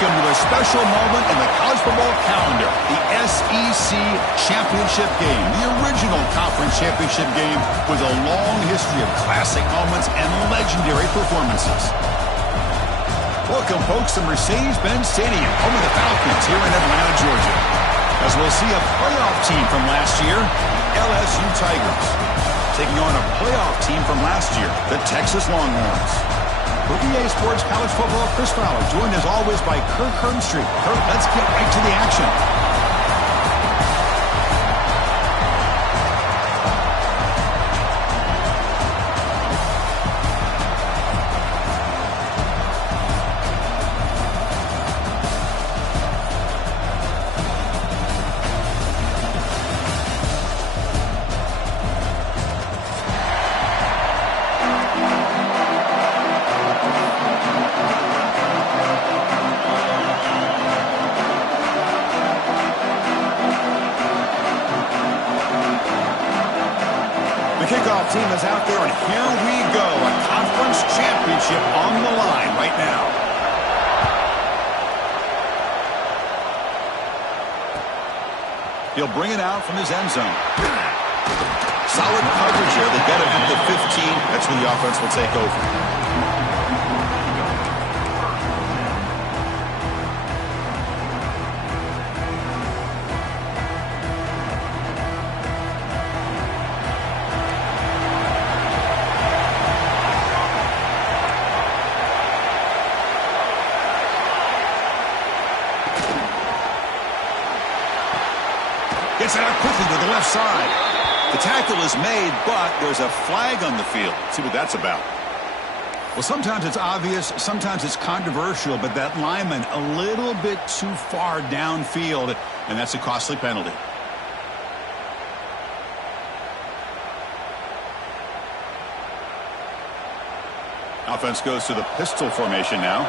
welcome to a special moment in the college football calendar, the SEC Championship Game, the original conference championship game with a long history of classic moments and legendary performances. Welcome, folks, to Mercedes-Benz Stadium, home of the Falcons here in Atlanta, Georgia, as we'll see a playoff team from last year, LSU Tigers, taking on a playoff team from last year, the Texas Longhorns. For EA Sports College Football, Chris Fowler, joined as always by Kirk Herbstreit. Kirk, let's get right to the action. Kickoff team is out there, and here we go. A conference championship on the line right now. He'll bring it out from his end zone. Solid coverage here. They get it at the 15. That's when the offense will take over. Gets it out quickly to the left side. The tackle is made, but there's a flag on the field. Let's see what that's about. Well, sometimes it's obvious, sometimes it's controversial, but that lineman a little bit too far downfield, and that's a costly penalty. Offense goes to the pistol formation now.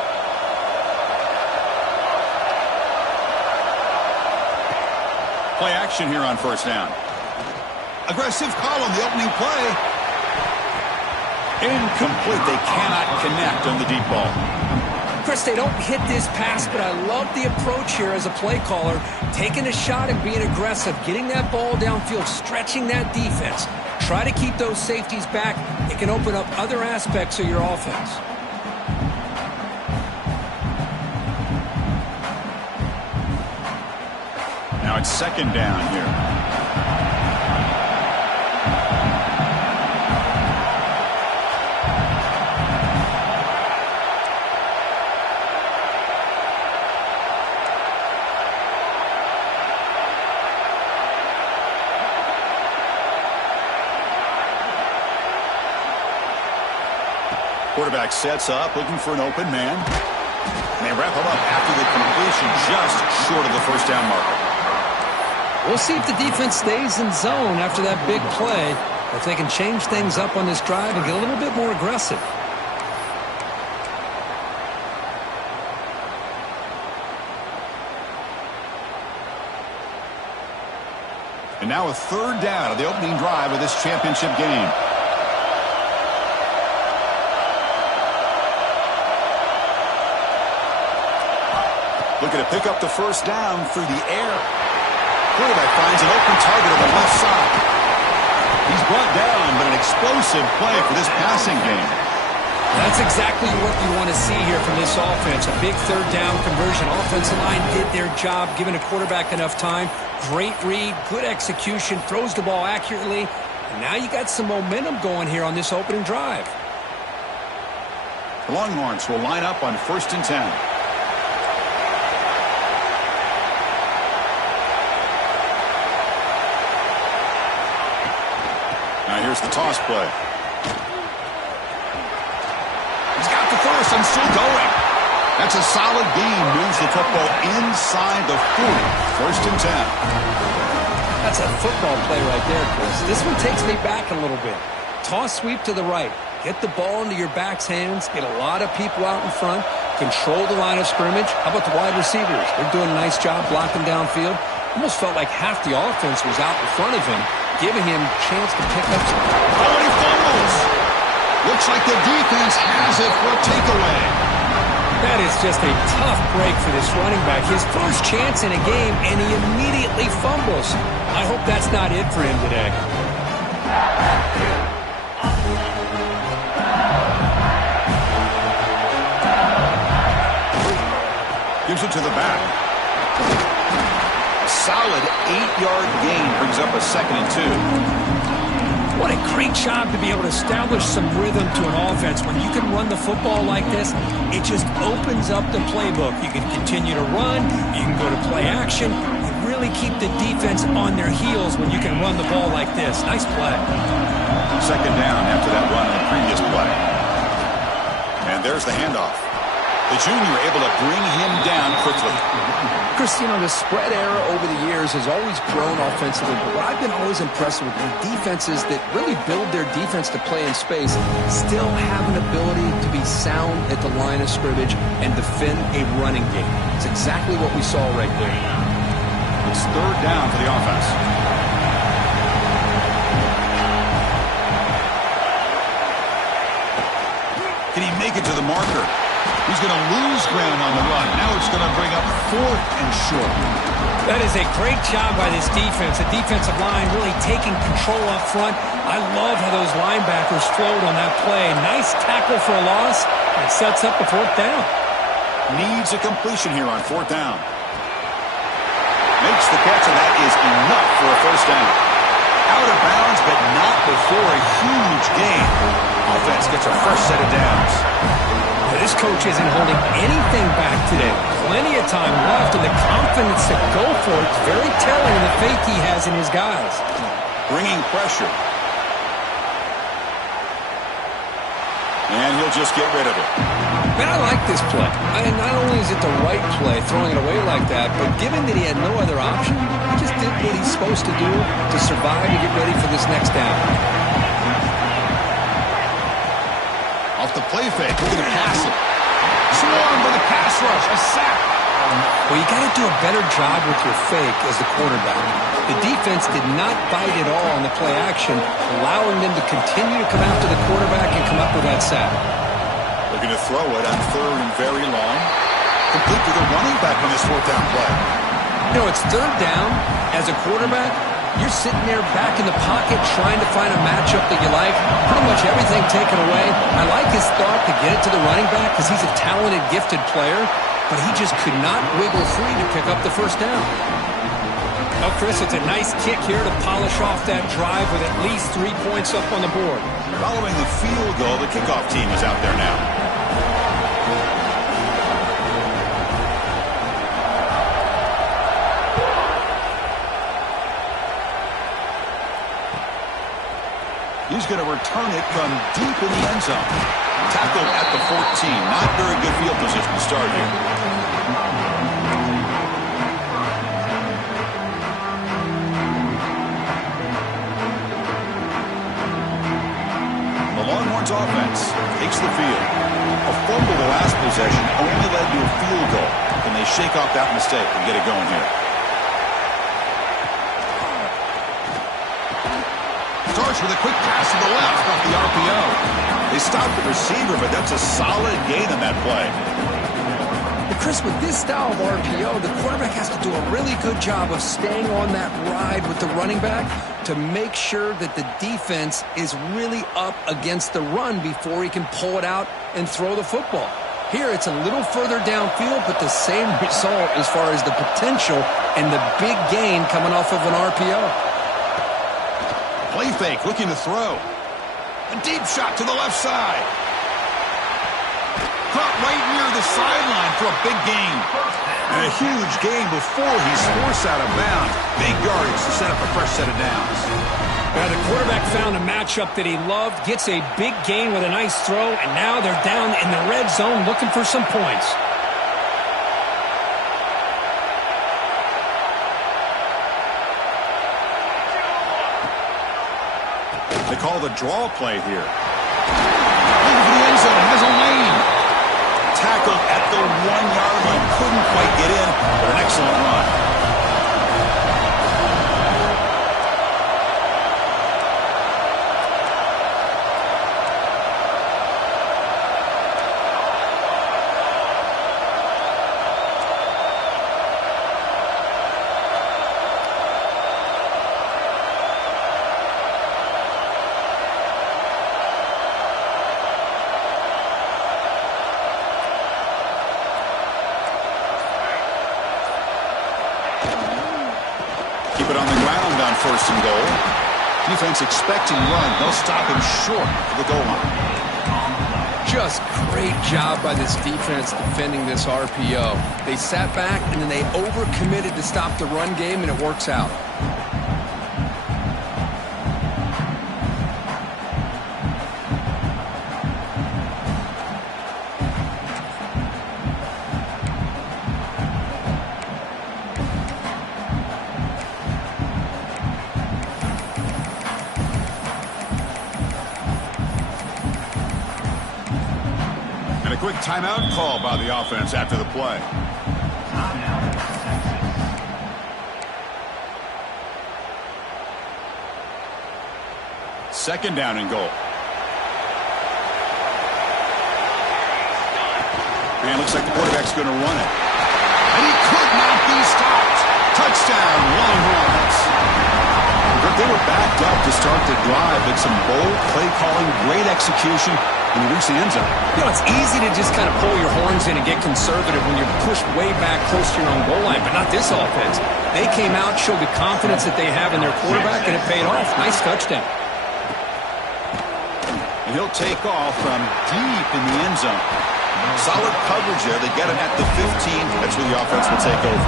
Play action here on first down. Aggressive call on the opening play. Incomplete. They cannot connect on the deep ball. Chris, they don't hit this pass, but I love the approach here as a play caller. Taking a shot and being aggressive, getting that ball downfield, stretching that defense. Try to keep those safeties back. It can open up other aspects of your offense. Now it's second down here. Quarterback sets up, looking for an open man. And they wrap him up after the completion, just short of the first down marker. We'll see if the defense stays in zone after that big play, or if they can change things up on this drive and get a little bit more aggressive. And now a third down of the opening drive of this championship game. Looking to pick up the first down through the air. Quarterback finds an open target on the left side. He's brought down, but an explosive play for this passing game. That's exactly what you want to see here from this offense. A big third down conversion. Offensive line did their job, giving a quarterback enough time. Great read, good execution, throws the ball accurately. And now you got some momentum going here on this opening drive. The Longhorns will line up on 1st and 10. Here's the toss play. He's got the first and still going. That's a solid gain. Moves the football inside the 40. 1st and 10. That's a football play right there, Chris. This one takes me back a little bit. Toss sweep to the right. Get the ball into your back's hands. Get a lot of people out in front. Control the line of scrimmage. How about the wide receivers? They're doing a nice job blocking downfield. Almost felt like half the offense was out in front of him, giving him a chance to pick up some. Oh, and he fumbles. Looks like the defense has it for a takeaway. That is it's just a tough break for this running back. His first chance in a game, and he immediately fumbles. I hope that's not it for him today. Gives it to the back. A solid 8-yard gain brings up a 2nd and 2. What a great job to be able to establish some rhythm to an offense. When you can run the football like this, it just opens up the playbook. You can continue to run. You can go to play action. You really keep the defense on their heels when you can run the ball like this. Nice play. 2nd down after that run on the previous play. And there's the handoff. The junior able to bring him down quickly. Chris, you know, the spread era over the years has always grown offensively, but what I've been always impressed with are defenses that really build their defense to play in space still have an ability to be sound at the line of scrimmage and defend a running game. It's exactly what we saw right there. It's 3rd down for the offense. Can he make it to the marker? He's going to lose ground on the run. Now it's going to bring up 4th and short. That is a great job by this defense. The defensive line really taking control up front. I love how those linebackers flowed on that play. Nice tackle for a loss. It sets up the 4th down. Needs a completion here on 4th down. Makes the catch, and that is enough for a 1st down. Out of bounds, but not before a huge gain. Offense gets a fresh set of downs. This coach isn't holding anything back today. Plenty of time left, and the confidence to go for it is very telling of the faith he has in his guys. Bringing pressure. And he'll just get rid of it. Man, I like this play. And not only is it the right play, throwing it away like that, but given that he had no other option, he just did what he's supposed to do to survive and get ready for this next down. Off the play fake, we're going to pass it. Swarmed by the pass rush, a sack. Well, you got to do a better job with your fake as the quarterback. The defense did not bite at all on the play action, allowing them to continue to come after the quarterback and come up with that sack. They're going to throw it on 3rd and very long. Complete to the running back on this 4th down play. You know, it's 3rd down. As a quarterback, you're sitting there back in the pocket trying to find a matchup that you like. Pretty much everything taken away. I like his thought to get it to the running back because he's a talented, gifted player, but he just could not wiggle free to pick up the 1st down. Well, Chris, it's a nice kick here to polish off that drive with at least 3 points up on the board. Following the field goal, the kickoff team is out there now. He's going to return it from deep in the end zone. Tackled at the 14. Not very good field position to start here. The Longhorns offense takes the field. A fumble the last possession only led to a field goal. Can they shake off that mistake and get it going here? Starts with a quick pass to the left off the RPO. They stopped the receiver, but that's a solid gain on that play. But Chris, with this style of RPO, the quarterback has to do a really good job of staying on that ride with the running back to make sure that the defense is really up against the run before he can pull it out and throw the football. Here, it's a little further downfield, but the same result as far as the potential and the big gain coming off of an RPO. Play fake, looking to throw. A deep shot to the left side. Caught right near the sideline for a big gain. And a huge gain before he's forced out of bounds. Big yardage to set up a fresh set of downs. Now the quarterback found a matchup that he loved, gets a big gain with a nice throw, and now they're down in the red zone looking for some points. They call the draw play here. Looking for the end zone, has a lane. Tackled at the 1-yard line. Couldn't quite get in, but an excellent run. first and goal. Defense expecting run. They'll stop him short of the goal line. Just great job by this defense defending this RPO. They sat back, and then they overcommitted to stop the run game, and it works out. And a quick timeout call by the offense after the play. Second down and goal. And looks like the quarterback's going to run it. And he could not be stopped. Touchdown, Longhorns. They were backed up to start the drive, but some bold play calling, great execution, and he reached the end zone. You know, it's easy to just kind of pull your horns in and get conservative when you're pushed way back close to your own goal line, but not this offense. They came out, showed the confidence that they have in their quarterback, and it paid off. Nice touchdown. And he'll take off from deep in the end zone. Solid coverage there. They get him at the 15. That's where the offense will take over.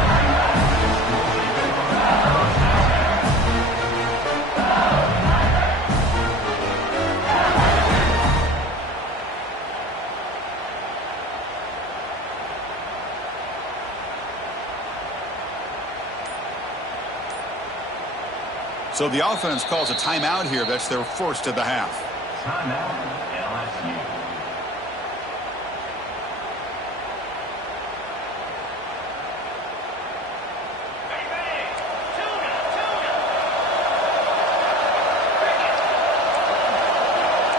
So the offense calls a timeout here. That's their first of the half. Timeout, LSU.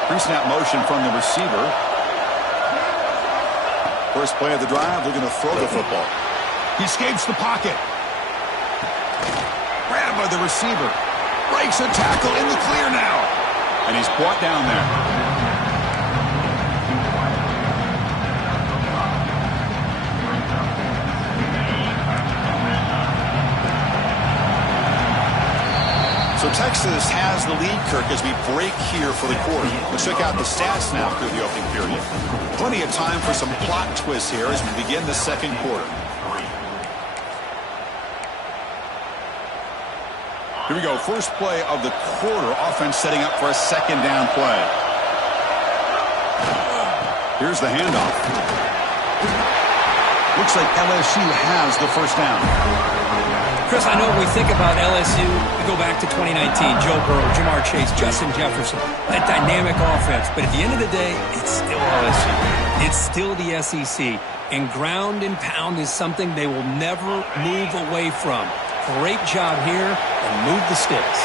Pre-snap motion from the receiver. First play of the drive, they're going to throw the football. He escapes the pocket. Grabbed by the receiver. Breaks a tackle in the clear now. And he's brought down there. So Texas has the lead, Kirk, as we break here for the quarter. Let's check out the stats now through the opening period. Plenty of time for some plot twists here as we begin the second quarter. Here we go. First play of the quarter. Offense setting up for a second down play. Here's the handoff. Looks like LSU has the first down. Chris, I know when we think about LSU, we go back to 2019. Joe Burrow, Jamar Chase, Justin Jefferson. That dynamic offense. But at the end of the day, it's still LSU. It's still the SEC. And ground and pound is something they will never move away from. Great job here, and move the sticks.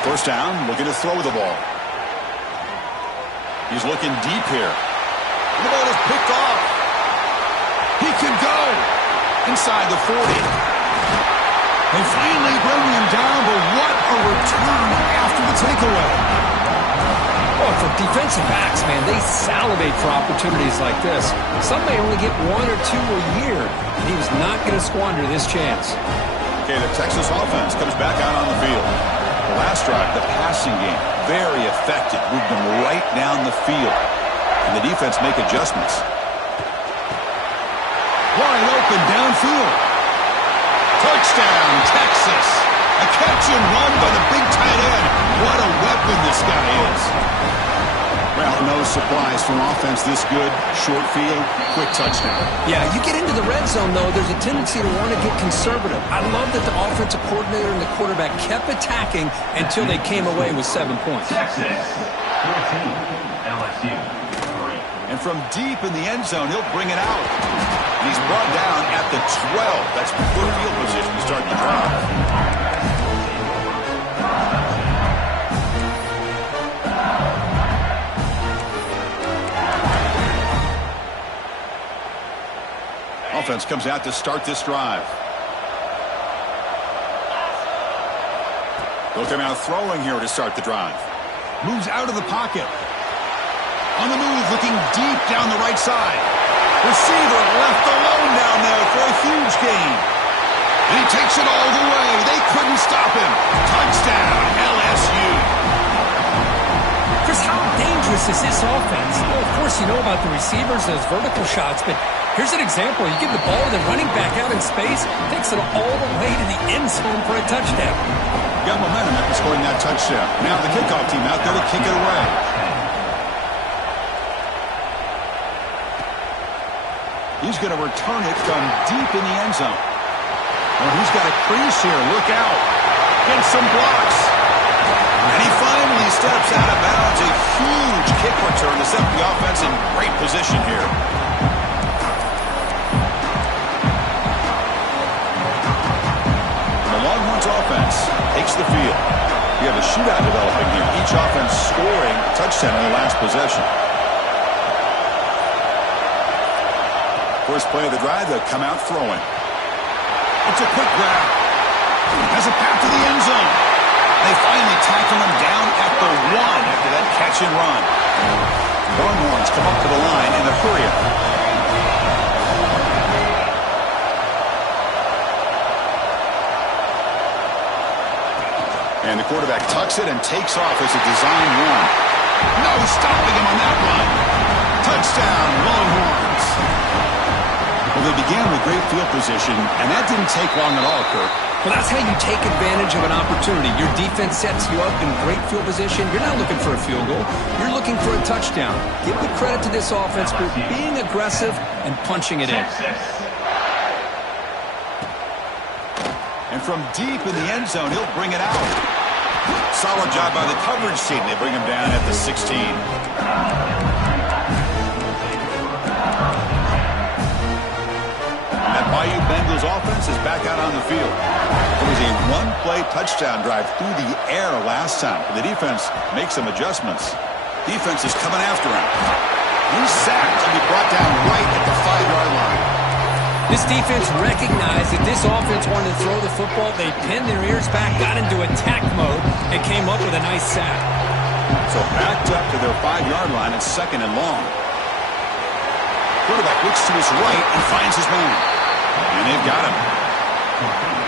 First down, looking to throw the ball. He's looking deep here. The ball is picked off. He could go inside the 40. They finally bring him down, but what a return after the takeaway. Oh, for defensive backs, man, they salivate for opportunities like this. Some may only get one or two a year, and he was not going to squander this chance. Okay, the Texas offense comes back out on the field. The last drive, the passing game, very effective. Moved them right down the field. And the defense make adjustments. Wide open downfield. Touchdown, Texas. A catch and run by the big tight end. What a weapon this guy is. Well, no surprise from offense this good. Short field, quick touchdown. Yeah, you get into the red zone, though, there's a tendency to want to get conservative. I love that the offensive coordinator and the quarterback kept attacking until they came away with 7 points. Texas, 14, LSU, 3. And from deep in the end zone, he'll bring it out. And he's brought down at the 12. That's good field position to start the drive. Offense comes out to start this drive. They'll come out throwing here to start the drive. Moves out of the pocket. On the move, looking deep down the right side. Receiver left alone down there for a huge gain. And he takes it all the way. They couldn't stop him. Touchdown, LSU. Chris, how dangerous is this offense? Well, of course, you know about the receivers, those vertical shots, but here's an example. You give the ball to the running back out in space, takes it all the way to the end zone for a touchdown. Got momentum after scoring that touchdown. Now the kickoff team out there to kick it away. He's going to return it from deep in the end zone. Well, he's got a crease here. Look out. Get some blocks. And he finally steps out of bounds. A huge kick return to set the offense in great position here. The Longhorns offense takes the field. We have a shootout developing here. Each offense scoring a touchdown in the last possession. First play of the drive, they'll come out throwing. It's a quick grab. Has a path to the end zone. They finally tackle him down at the 1 after that catch and run. Longhorns come up to the line in a hurry. And the quarterback tucks it and takes off as a design run. No stopping him on that run. Touchdown, Longhorns. Well, they began with great field position, and that didn't take long at all, Kirk. Well, that's how you take advantage of an opportunity. Your defense sets you up in great field position. You're not looking for a field goal. You're looking for a touchdown. Give the credit to this offense for being aggressive and punching it in. And from deep in the end zone, he'll bring it out. Solid job by the coverage team. They bring him down at the 16. That Bayou Bengals offense is back out on the field. It was a one-play touchdown drive through the air last time. The defense makes some adjustments. Defense is coming after him. He's sacked and be brought down right at the 5-yard line. This defense recognized that this offense wanted to throw the football. They pinned their ears back, got into attack mode, and came up with a nice sack. So backed up to their 5-yard line. It's 2nd and long. Quarterback looks to his right and finds his man. And they've got him.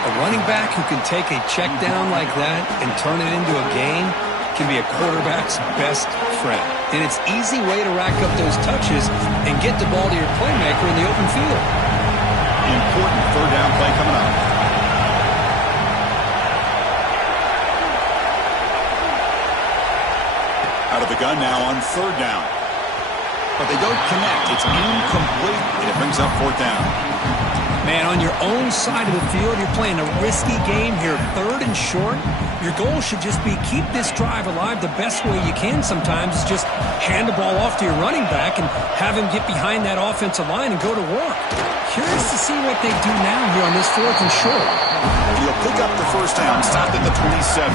A running back who can take a check down like that and turn it into a gain can be a quarterback's best friend. And it's an easy way to rack up those touches and get the ball to your playmaker in the open field. Important 3rd down play coming up. Out of the gun now on 3rd down. But they don't connect. It's incomplete, and it brings up 4th down. Man, on your own side of the field, you're playing a risky game here, 3rd and short. Your goal should just be keep this drive alive the best way you can sometimes. Is just hand the ball off to your running back and have him get behind that offensive line and go to work. Curious to see what they do now here on this 4th and short. He'll pick up the 1st down, stopped at the 27.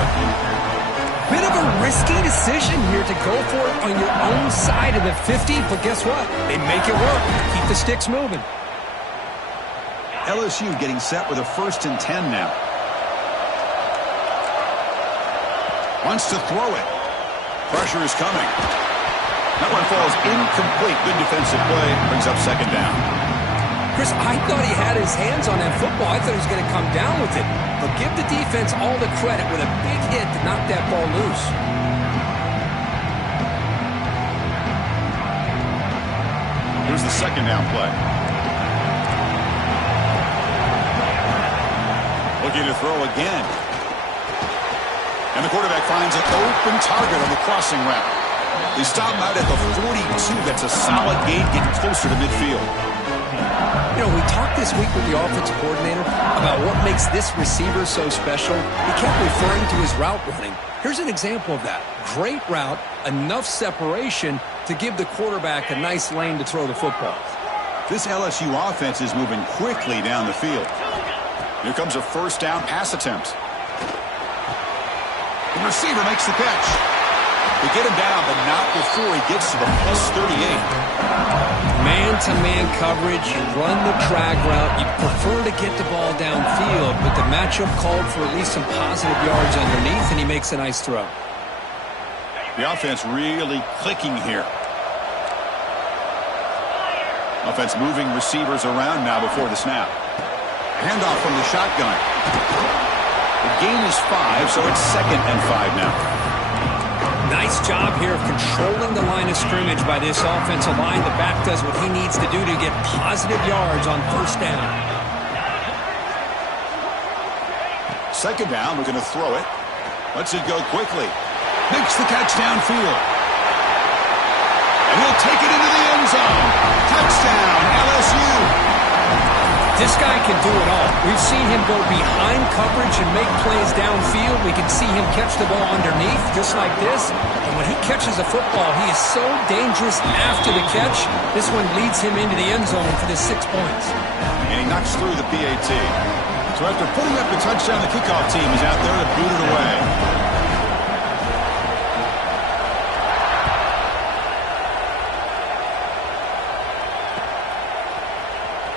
Bit of a risky decision here to go for it on your own side of the 50, but guess what? They make it work. Keep the sticks moving. LSU getting set with a 1st and 10 now. Wants to throw it. Pressure is coming. That one falls incomplete. Good defensive play. Brings up 2nd down. Chris, I thought he had his hands on that football. I thought he was going to come down with it. But give the defense all the credit with a big hit to knock that ball loose. Here's the 2nd down play. Looking to throw again. And the quarterback finds an open target on the crossing route. They stop him out at the 42. That's a solid gain, getting closer to midfield. You know, we talked this week with the offensive coordinator about what makes this receiver so special. He kept referring to his route running. Here's an example of that. Great route, enough separation to give the quarterback a nice lane to throw the football. This LSU offense is moving quickly down the field. Here comes a 1st down pass attempt. The receiver makes the catch. They get him down, but not before he gets to the plus 38. Man-to-man coverage, you run the drag route, you prefer to get the ball downfield, but the matchup called for at least some positive yards underneath, and he makes a nice throw. The offense really clicking here. Offense moving receivers around now before the snap. Handoff from the shotgun. The gain is 5, so it's 2nd and 5 now. Nice job here of controlling the line of scrimmage by this offensive line. The back does what he needs to do to get positive yards on first down. 2nd down, we're going to throw it. Lets it go quickly. Makes the catch downfield. And he'll take it into the end zone. Touchdown, LSU. This guy can do it all. We've seen him go behind coverage and make plays downfield. We can see him catch the ball underneath, just like this. And when he catches a football, he is so dangerous after the catch. This one leads him into the end zone for the 6 points. And he knocks through the PAT. So after putting up the touchdown, the kickoff team is out there to boot it away.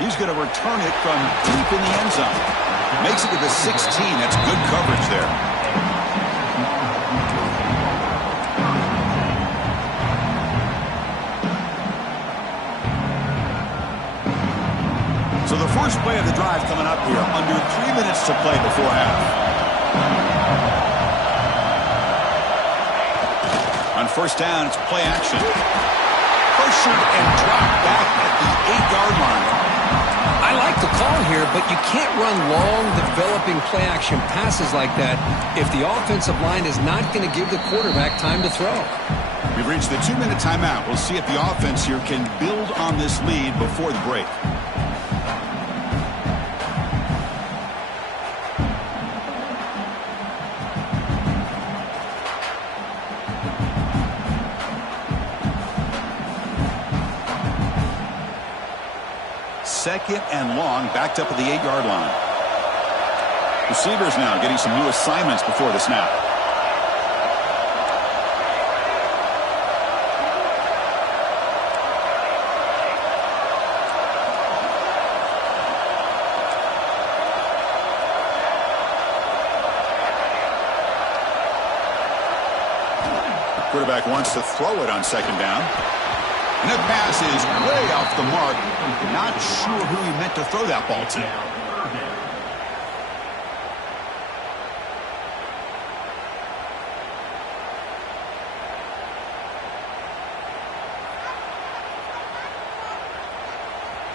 He's going to return it from deep in the end zone. Makes it to the 16. That's good coverage there. So the first play of the drive coming up here. Under 3 minutes to play before half. On first down, it's play action. Pressured and dropped back at the 8-yard line. I like the call here, but you can't run long, developing play-action passes like that if the offensive line is not going to give the quarterback time to throw. We've reached the 2-minute timeout. We'll see if the offense here can build on this lead before the break. Second and long, backed up at the 8-yard line. Receivers now getting some new assignments before the snap. Quarterback wants to throw it on 2nd down. And that pass is way off the mark. Not sure who he meant to throw that ball to.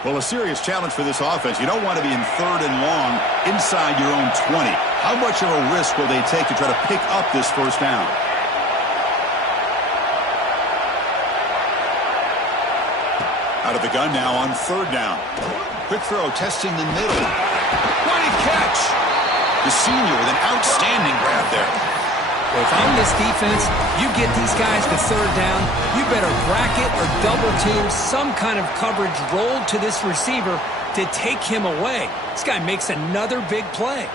Well, a serious challenge for this offense. You don't want to be in 3rd and long inside your own 20. How much of a risk will they take to try to pick up this first down? Out of the gun now on 3rd down. Quick throw, testing the middle. What a catch! The senior with an outstanding grab there. Well, if I'm this defense, you get these guys to 3rd down, you better bracket or double team some kind of coverage rolled to this receiver to take him away. This guy makes another big play.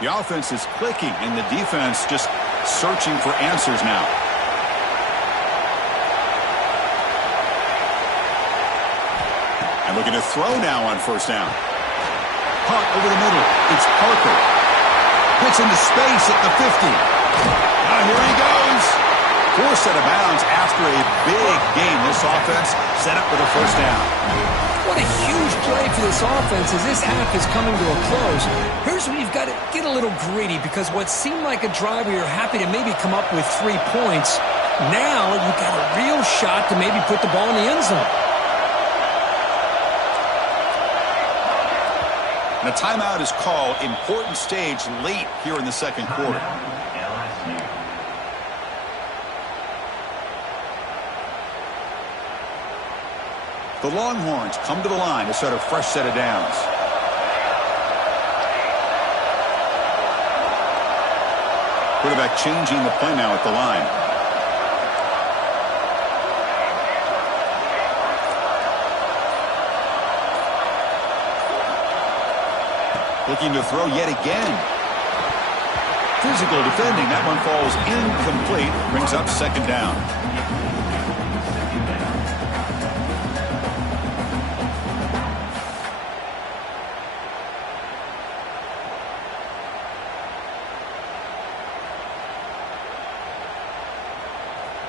The offense is clicking, and the defense just searching for answers now. And looking to throw now on first down. Punt over the middle. It's Parker. Hits into space at the 50. Here he goes. Forced out of bounds after a big game. This offense set up with a first down. What a huge play for this offense as this half is coming to a close. Here's where you've got to get a little greedy, because what seemed like a drive where you're happy to maybe come up with 3 points, now you've got a real shot to maybe put the ball in the end zone. And a timeout is called. Important stage late here in the 2nd quarter. The Longhorns come to the line to start a fresh set of downs. Quarterback changing the play now at the line. Looking to throw yet again. Physical defending. That one falls incomplete. Brings up 2nd down.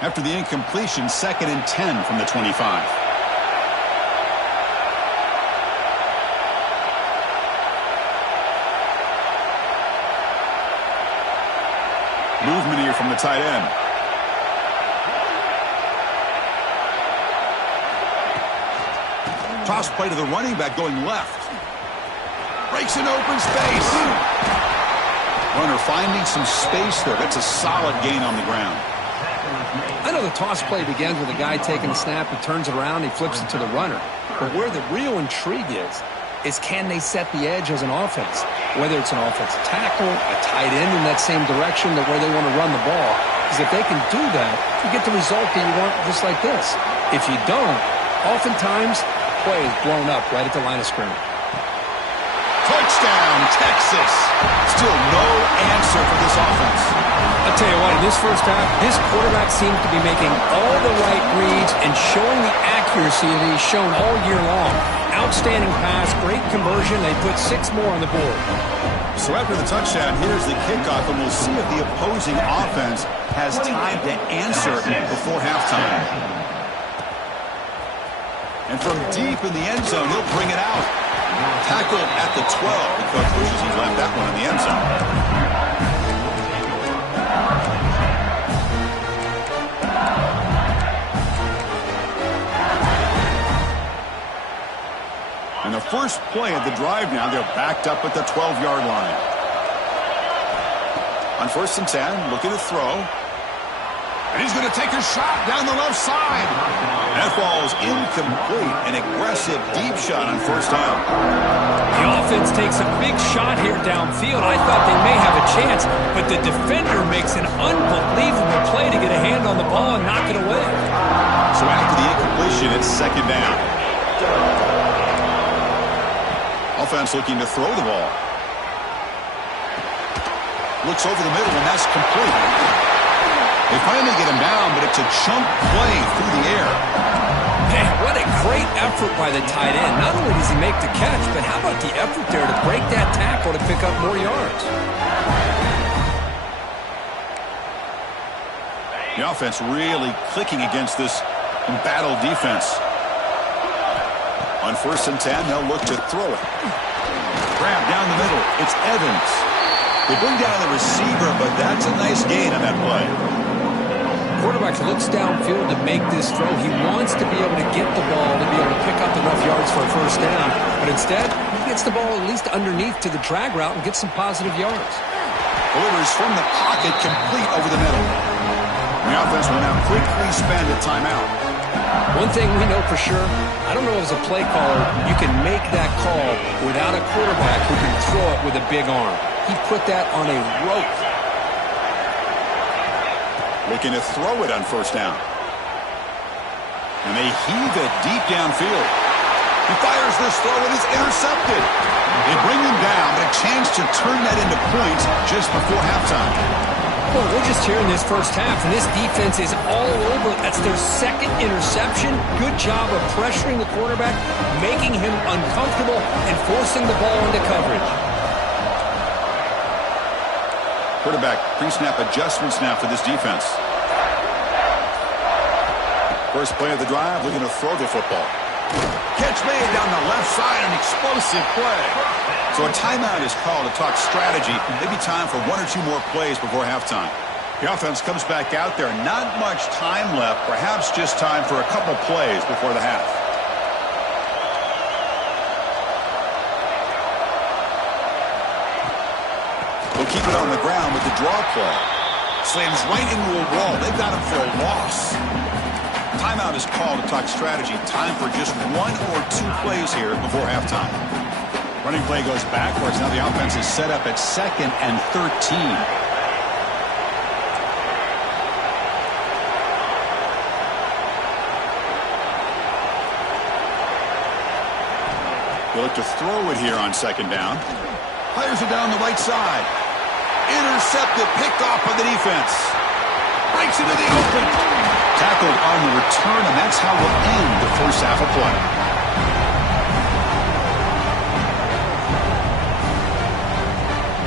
After the incompletion, 2nd and 10 from the 25. Movement here from the tight end. Toss play to the running back going left. Breaks an open space. Runner finding some space there. That's a solid gain on the ground. I know the toss play begins with a guy taking the snap. He turns it around. He flips it to the runner. But where the real intrigue is can they set the edge as an offense? Whether it's an offensive tackle, a tight end in that same direction where they want to run the ball. Because if they can do that, you get the result that you want just like this. If you don't, oftentimes, play is blown up right at the line of scrimmage. Touchdown, Texas. Still no answer for this offense. I'll tell you what, in this first half, this quarterback seems to be making all the right reads and showing the accuracy that he's shown all year long. Outstanding pass, great conversion. They put 6 more on the board. So after the touchdown, here's the kickoff, and we'll see if the opposing offense has time to answer before halftime. And from deep in the end zone, he'll bring it out. Tackled at the 12. The coach wishes he left that one in the end zone. And the first play of the drive now, they're backed up at the 12-yard line. On 1st and 10, looking to throw. And he's going to take a shot down the left side. That ball is incomplete. An aggressive deep shot on 1st down. The offense takes a big shot here downfield. I thought they may have a chance, but the defender makes an unbelievable play to get a hand on the ball and knock it away. So after the incompletion, it's 2nd down. Offense looking to throw the ball. Looks over the middle, and that's complete. They finally get him down, but it's a chunk play through the air. Man, what a great effort by the tight end. Not only does he make the catch, but how about the effort there to break that tackle to pick up more yards? The offense really clicking against this embattled defense. On 1st and 10, they'll look to throw it. Grab down the middle. It's Evans. They bring down the receiver, but that's a nice gain on that play. Quarterback looks downfield to make this throw. He wants to be able to get the ball to be able to pick up enough yards for a 1st down. But instead, he gets the ball at least underneath to the drag route and gets some positive yards. Delivers from the pocket, complete over the middle. The offense will now quickly spend a timeout. One thing we know for sure, I don't know as a play caller, you can make that call without a quarterback who can throw it with a big arm. He put that on a rope. Looking to throw it on 1st down. And they heave it deep downfield. He fires this throw and it's intercepted. They bring him down, but a chance to turn that into points just before halftime. Well, we're just here in this first half, and this defense is all over. That's their 2nd interception. Good job of pressuring the quarterback, making him uncomfortable, and forcing the ball into coverage. Quarterback pre-snap adjustments now for this defense. First play of the drive, looking to throw the football. Catch made down the left side, an explosive play. So a timeout is called to talk strategy. Maybe time for 1 or 2 more plays before halftime. The offense comes back out there. Not much time left. Perhaps just time for a couple plays before the half. They'll keep it on the ground with the draw play. Slams right into a wall. They've got him for a loss. Timeout is called to talk strategy. Time for just 1 or 2 plays here before halftime. Running play goes backwards. Now the offense is set up at 2nd and 13. They look to throw it here on 2nd down. Fires it down the right side. Intercepted, picked off by the defense. Breaks into the open. Tackled on the return, and that's how we'll end the first half of play.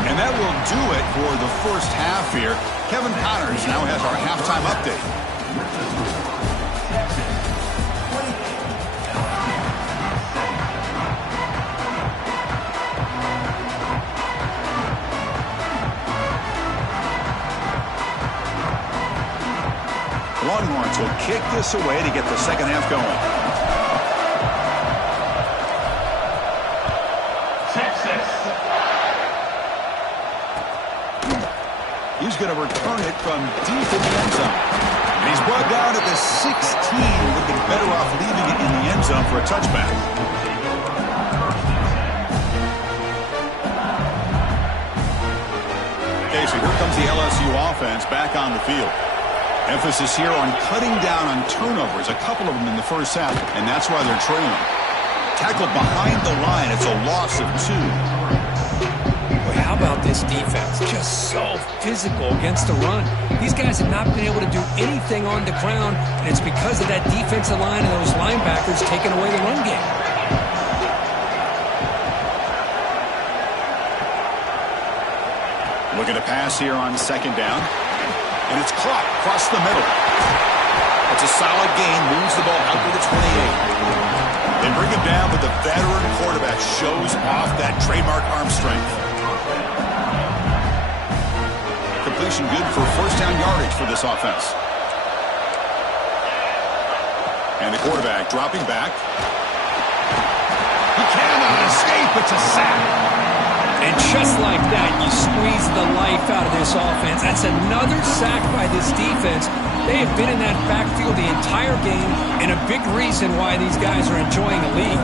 And that will do it for the first half here. Kevin Connors now has our halftime update. Longhorns will kick this away to get the second half going. He's going to return it from deep in the end zone. And he's brought down at the 16. Would have been better off leaving it in the end zone for a touchback. Okay, so here comes the LSU offense back on the field. Emphasis here on cutting down on turnovers, a couple of them in the first half, and that's why they're trailing. Tackled behind the line, it's a loss of 2. How about this defense? Just so physical against the run. These guys have not been able to do anything on the ground, and it's because of that defensive line and those linebackers taking away the run game. Looking to pass here on second down. And it's caught across the middle. It's a solid gain. Moves the ball out to the 28. They bring him down, but the veteran quarterback shows off that trademark arm strength. Completion good for first down yardage for this offense. And the quarterback dropping back. He cannot escape. It's a sack. And just like that, you squeeze the life out of this offense. That's another sack by this defense. They have been in that backfield the entire game, and a big reason why these guys are enjoying the lead.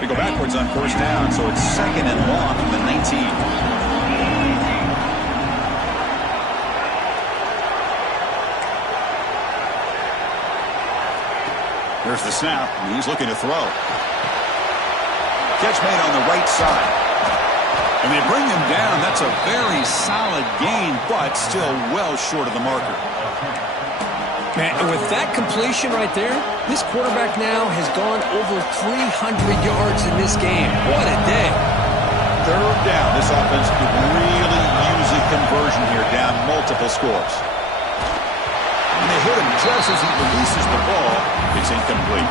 They go backwards on first down, so it's second and long from the 19. Here's the snap, and he's looking to throw. Catch made on the right side. And they bring him down. That's a very solid gain, but still well short of the marker. Man, with that completion right there, this quarterback now has gone over 300 yards in this game. What a day. Third down. This offense could really use a conversion here, down multiple scores. And they hit him just as he releases the ball. It's incomplete.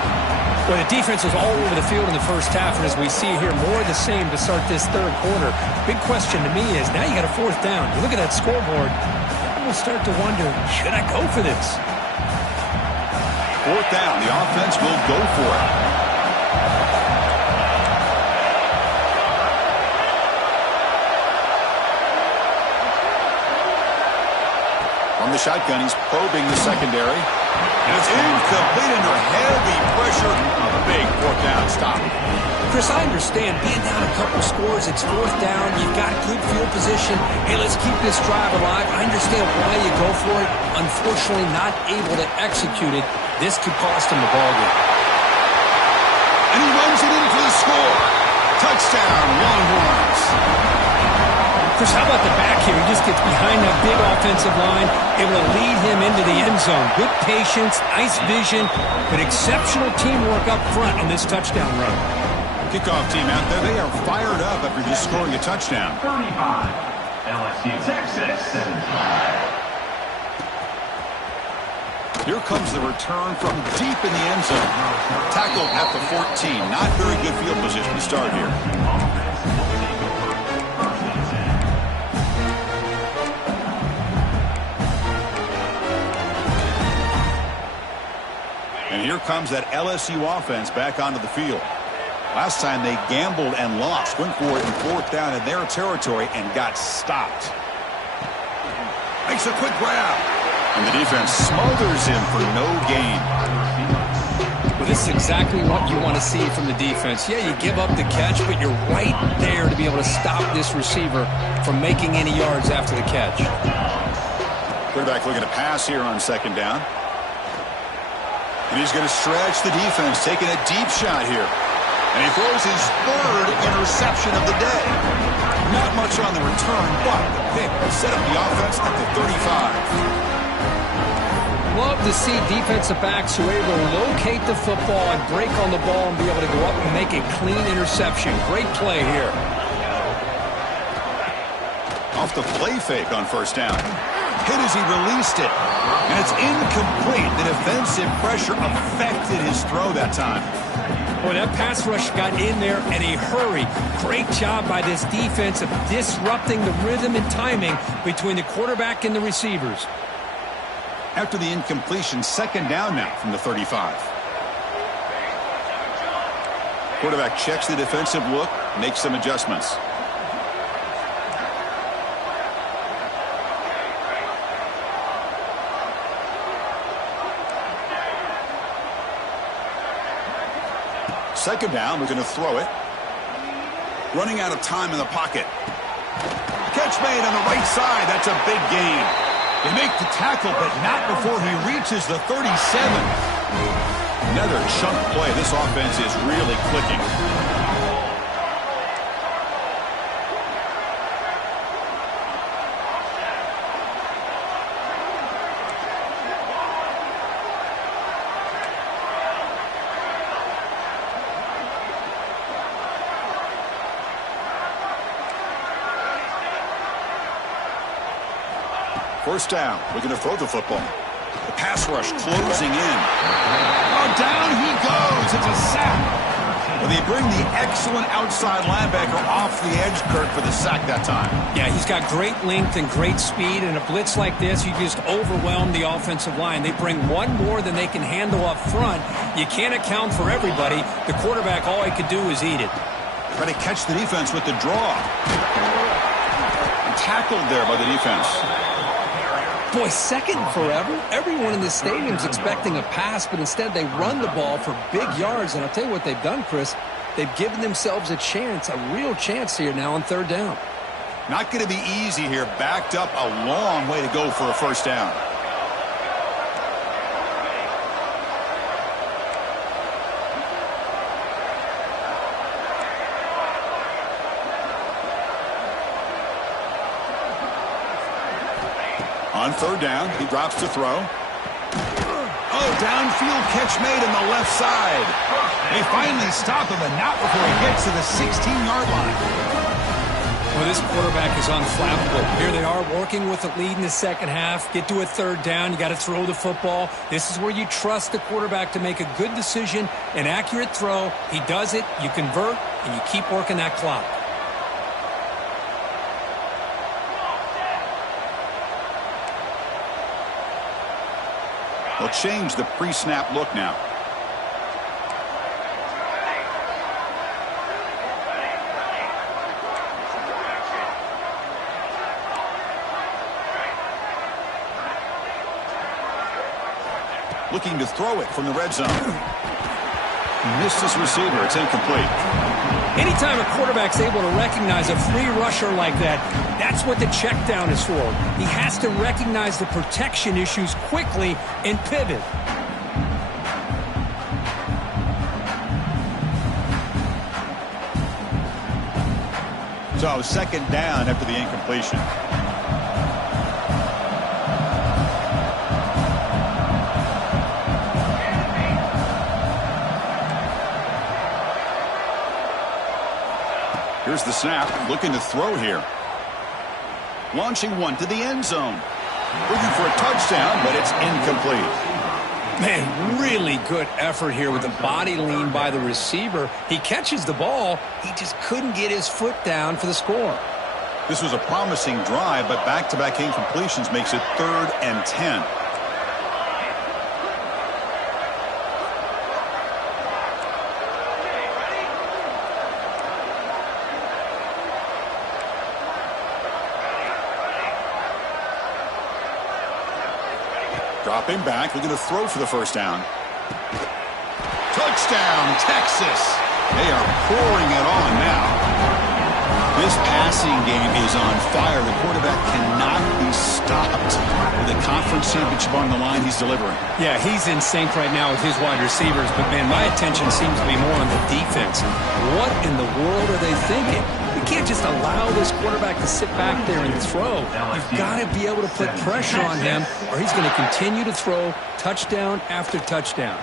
Well, the defense was all over the field in the first half, and as we see here, more of the same to start this third quarter. Big question to me is, now you got a fourth down. You look at that scoreboard, we'll start to wonder, should I go for this? Fourth down, the offense will go for it. From the shotgun, he's probing the secondary. And it's incomplete under heavy pressure. A big fourth down stop. Chris, I understand being down a couple scores, it's fourth down, you've got good field position. Hey, let's keep this drive alive. I understand why you go for it. Unfortunately, not able to execute it. This could cost him the ball game. And he runs it in for the score. Touchdown, Longhorns. Chris, how about the back here? He just gets behind that big offensive line, able to lead him into the end zone. Good patience, nice vision, but exceptional teamwork up front on this touchdown run. Kickoff team out there, they are fired up after just scoring a touchdown. 35, LSU, Texas. Here comes the return from deep in the end zone. Tackled at the 14. Not very good field position to start here. And here comes that LSU offense back onto the field. Last time they gambled and lost. Went for it in fourth down in their territory and got stopped. Makes a quick grab. And the defense smothers him for no gain. Well, this is exactly what you want to see from the defense. Yeah, you give up the catch, but you're right there to be able to stop this receiver from making any yards after the catch. Quarterback looking to pass here on second down. And he's going to stretch the defense, taking a deep shot here. And he throws his third interception of the day. Not much on the return, but the pick will set up the offense at the 35. Love to see defensive backs who are able to locate the football and break on the ball and be able to go up and make a clean interception. Great play here. Off the play fake on first down. Hit as he released it. And it's incomplete. The defensive pressure affected his throw that time. Boy, that pass rush got in there in a hurry. Great job by this defense of disrupting the rhythm and timing between the quarterback and the receivers. After the incompletion, second down now from the 35. Quarterback checks the defensive look, makes some adjustments. Second down, we're going to throw it. Running out of time in the pocket. Catch made on the right side. That's a big gain. They make the tackle, but not before he reaches the 37. Another chunk play. This offense is really clicking. First down, we're going to throw the football. The pass rush closing in. Oh, down he goes. It's a sack. Well, they bring the excellent outside linebacker off the edge, Kirk, for the sack that time. Yeah, he's got great length and great speed. In a blitz like this, you just overwhelm the offensive line. They bring one more than they can handle up front. You can't account for everybody. The quarterback, all he could do is eat it. Try to catch the defense with the draw. Tackled there by the defense. Boy, second forever. Everyone in the stadium's expecting a pass, but instead they run the ball for big yards. And I'll tell you what they've done, Chris. They've given themselves a chance, a real chance here now on third down. Not going to be easy here. Backed up a long way to go for a first down. On third down, he drops to throw. Oh, downfield catch made on the left side. They finally stop him, but not before he gets to the 16-yard line. Well, this quarterback is unflappable. Here they are working with the lead in the second half. Get to a third down. You got to throw the football. This is where you trust the quarterback to make a good decision, an accurate throw. He does it, you convert, and you keep working that clock. They'll change the pre-snap look now. Looking to throw it from the red zone. Missed his receiver. It's incomplete. Anytime a quarterback's able to recognize a free rusher like that, that's what the check down is for. He has to recognize the protection issues quickly and pivot. So second down after the incompletion. Here's the snap, looking to throw here. Launching one to the end zone. Looking for a touchdown, but it's incomplete. Man, really good effort here with the body lean by the receiver. He catches the ball. He just couldn't get his foot down for the score. This was a promising drive, but back-to-back incompletions makes it 3rd and 10. Dropping back, looking to throw for the first down. Touchdown, Texas. They are pouring it on now. This passing game is on fire. The quarterback cannot be stopped. With the conference championship on the line, he's delivering. Yeah, he's in sync right now with his wide receivers, but, man, my attention seems to be more on the defense. What in the world are they thinking? You can't just allow this quarterback to sit back there and throw. You've got to be able to put pressure on him, or he's going to continue to throw touchdown after touchdown.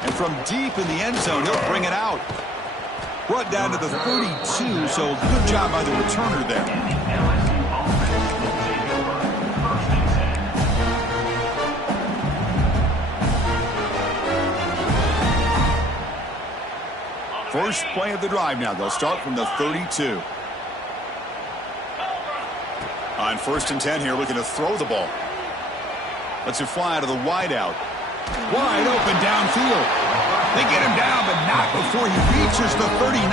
And from deep in the end zone, he'll bring it out. Brought down to the 32, so good job by the returner there. First play of the drive now. They'll start from the 32. On 1st and 10 here, looking to throw the ball. Lets it fly to the wideout. Wide open downfield. They get him down, but not before he reaches the 39.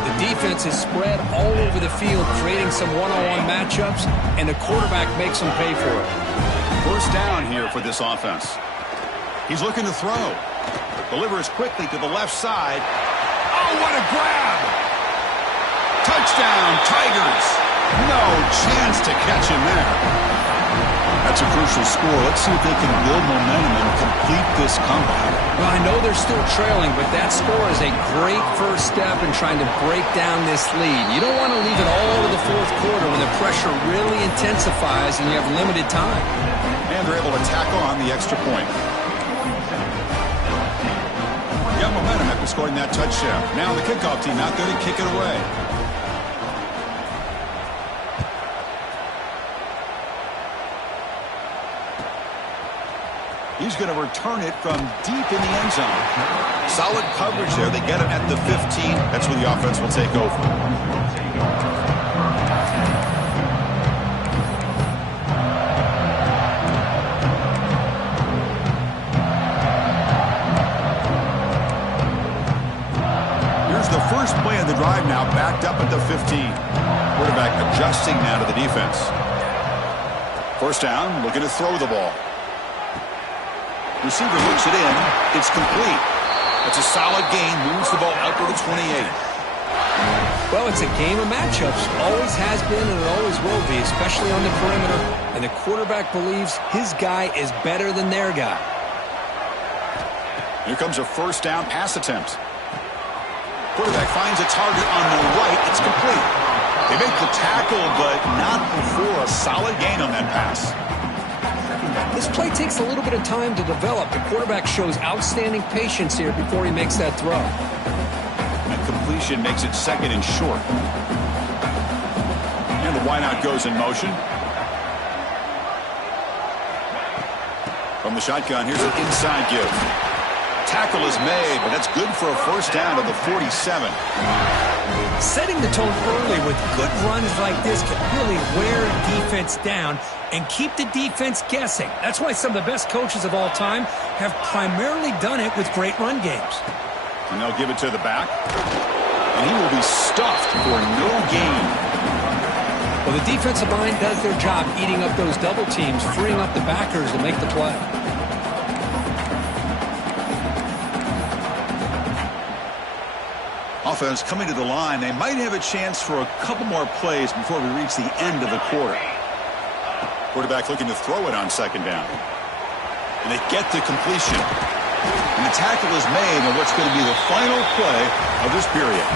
The defense is spread all over the field, creating some one-on-one matchups, and the quarterback makes them pay for it. First down here for this offense. He's looking to throw. Delivers quickly to the left side. Oh, what a grab! Touchdown, Tigers! No chance to catch him there. That's a crucial score. Let's see if they can build momentum and complete this comeback. Well, I know they're still trailing, but that score is a great first step in trying to break down this lead. You don't want to leave it all to the fourth quarter when the pressure really intensifies and you have limited time. And they're able to tackle on the extra point. Got momentum after scoring that touchdown. Now the kickoff team out there to kick it away. He's going to return it from deep in the end zone. Solid coverage there. They get him at the 15. That's where the offense will take over. Here's the first play of the drive now, backed up at the 15. Quarterback adjusting now to the defense. First down, looking to throw the ball. Receiver looks it in. It's complete. It's a solid gain. Moves the ball up to the 28. Well, it's a game of matchups. Always has been and it always will be, especially on the perimeter. And the quarterback believes his guy is better than their guy. Here comes a first down pass attempt. Quarterback finds a target on the right. It's complete. They make the tackle, but not before a solid gain on that pass. This play takes a little bit of time to develop. The quarterback shows outstanding patience here before he makes that throw. That completion makes it second and short. And the wideout goes in motion. From the shotgun, here's an inside give. Tackle is made, but that's good for a first down to the 47. Setting the tone early with good runs like this can really wear defense down and keep the defense guessing. That's why some of the best coaches of all time have primarily done it with great run games. And they'll give it to the back. And he will be stuffed for no gain. Well, the defensive line does their job eating up those double teams, freeing up the backers to make the play. Offense coming to the line. They might have a chance for a couple more plays before we reach the end of the quarter. Quarterback looking to throw it on second down. And they get the completion. And the tackle is made on what's going to be the final play of this period.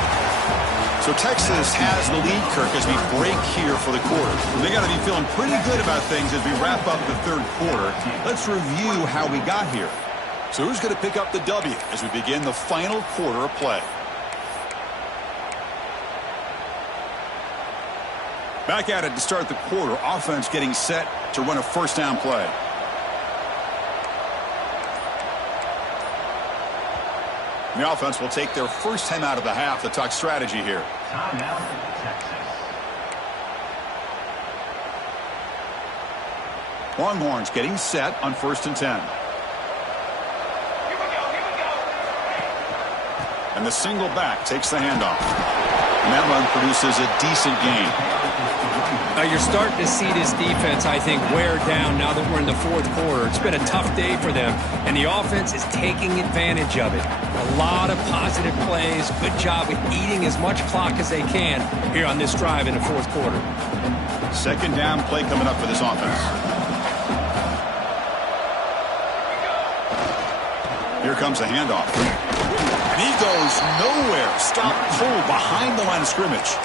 So Texas has the lead, Kirk, as we break here for the quarter. They got to be feeling pretty good about things as we wrap up the third quarter. Let's review how we got here. So who's going to pick up the W as we begin the final quarter of play? Back at it to start the quarter. Offense getting set to run a first down play. The offense will take their first time out of the half to talk strategy here. Timeout, Texas. Longhorns getting set on 1st and 10. And the single back takes the handoff. And that run produces a decent gain. You're starting to see this defense, I think, wear down now that we're in the fourth quarter. It's been a tough day for them, and the offense is taking advantage of it. A lot of positive plays. Good job at eating as much clock as they can here on this drive in the fourth quarter. Second down play coming up for this offense. Here comes the handoff. And he goes nowhere. Stop pull behind the line of scrimmage.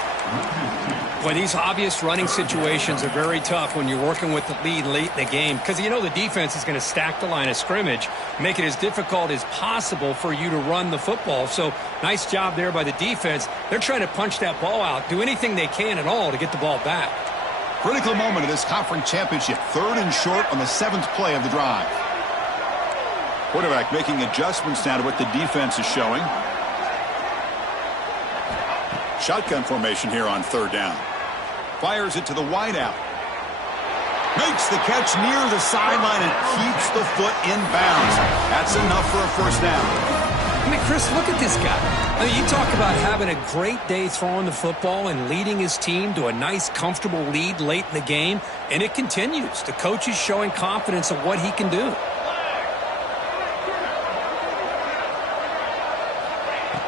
Boy, these obvious running situations are very tough when you're working with the lead late in the game because you know the defense is going to stack the line of scrimmage, make it as difficult as possible for you to run the football. So nice job there by the defense. They're trying to punch that ball out, do anything they can at all to get the ball back. Critical moment of this conference championship. 3rd and short on the 7th play of the drive. Quarterback making adjustments now to what the defense is showing. Shotgun formation here on 3rd down. Fires it to the wideout. Makes the catch near the sideline and keeps the foot in bounds. That's enough for a first down. I mean, Chris, look at this guy. I mean, you talk about having a great day throwing the football and leading his team to a nice, comfortable lead late in the game, and it continues. The coach is showing confidence of what he can do.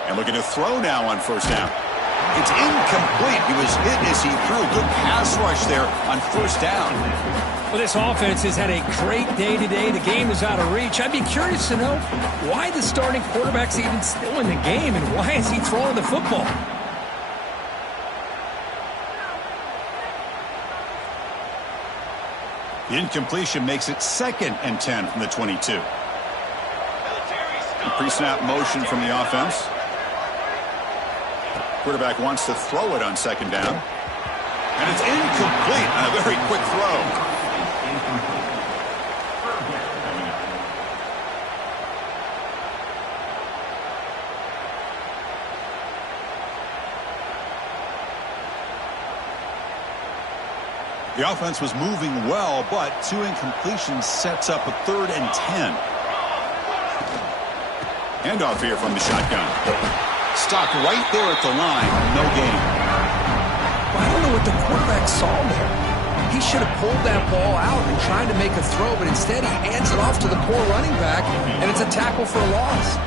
And looking to throw now on first down. It's incomplete. He was hit as he threw. Good pass rush there on first down. Well, this offense has had a great day today. The game is out of reach. I'd be curious to know why the starting quarterback's even still in the game and why is he throwing the football? The incompletion makes it 2nd and 10 from the 22. Pre-snap motion from the offense. Quarterback wants to throw it on 2nd down. And it's incomplete on a very quick throw. The offense was moving well, but 2 incompletions sets up a 3rd and 10. Handoff here from the shotgun. Stopped right there at the line. No gain. Well, I don't know what the quarterback saw there. He should have pulled that ball out and tried to make a throw, but instead he hands it off to the poor running back, and it's a tackle for a loss.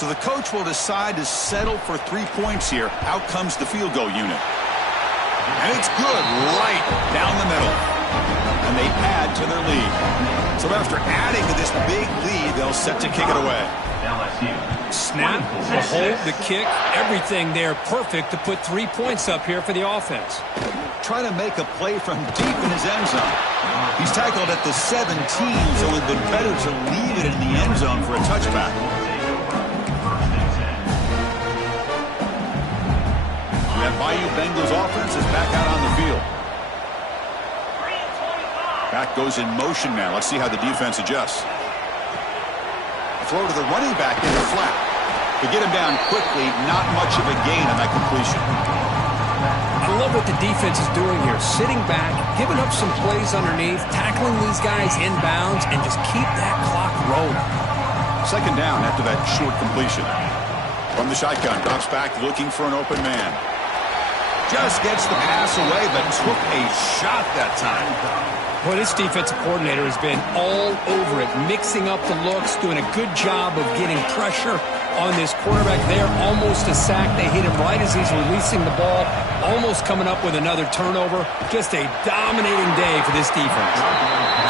So the coach will decide to settle for 3 points here. Out comes the field goal unit. And it's good right down the middle. And they add to their lead. So after adding to this big lead, they'll set to kick it away. Snap, the hold, the kick, everything there perfect to put 3 points up here for the offense. Trying to make a play from deep in his end zone. He's tackled at the 17, so it would have been better to leave it in the end zone for a touchback. That Bayou Bengals offense is back out on the field. Back goes in motion now. Let's see how the defense adjusts. Throw to the running back in the flat. To get him down quickly, not much of a gain on that completion. I love what the defense is doing here. Sitting back, giving up some plays underneath, tackling these guys inbounds, and just keep that clock rolling. 2nd down after that short completion. From the shotgun, drops back looking for an open man. Just gets the pass away, but took a shot that time. Boy, this defensive coordinator has been all over it, mixing up the looks, doing a good job of getting pressure on this quarterback there. Almost a sack. They hit him right as he's releasing the ball, almost coming up with another turnover. Just a dominating day for this defense.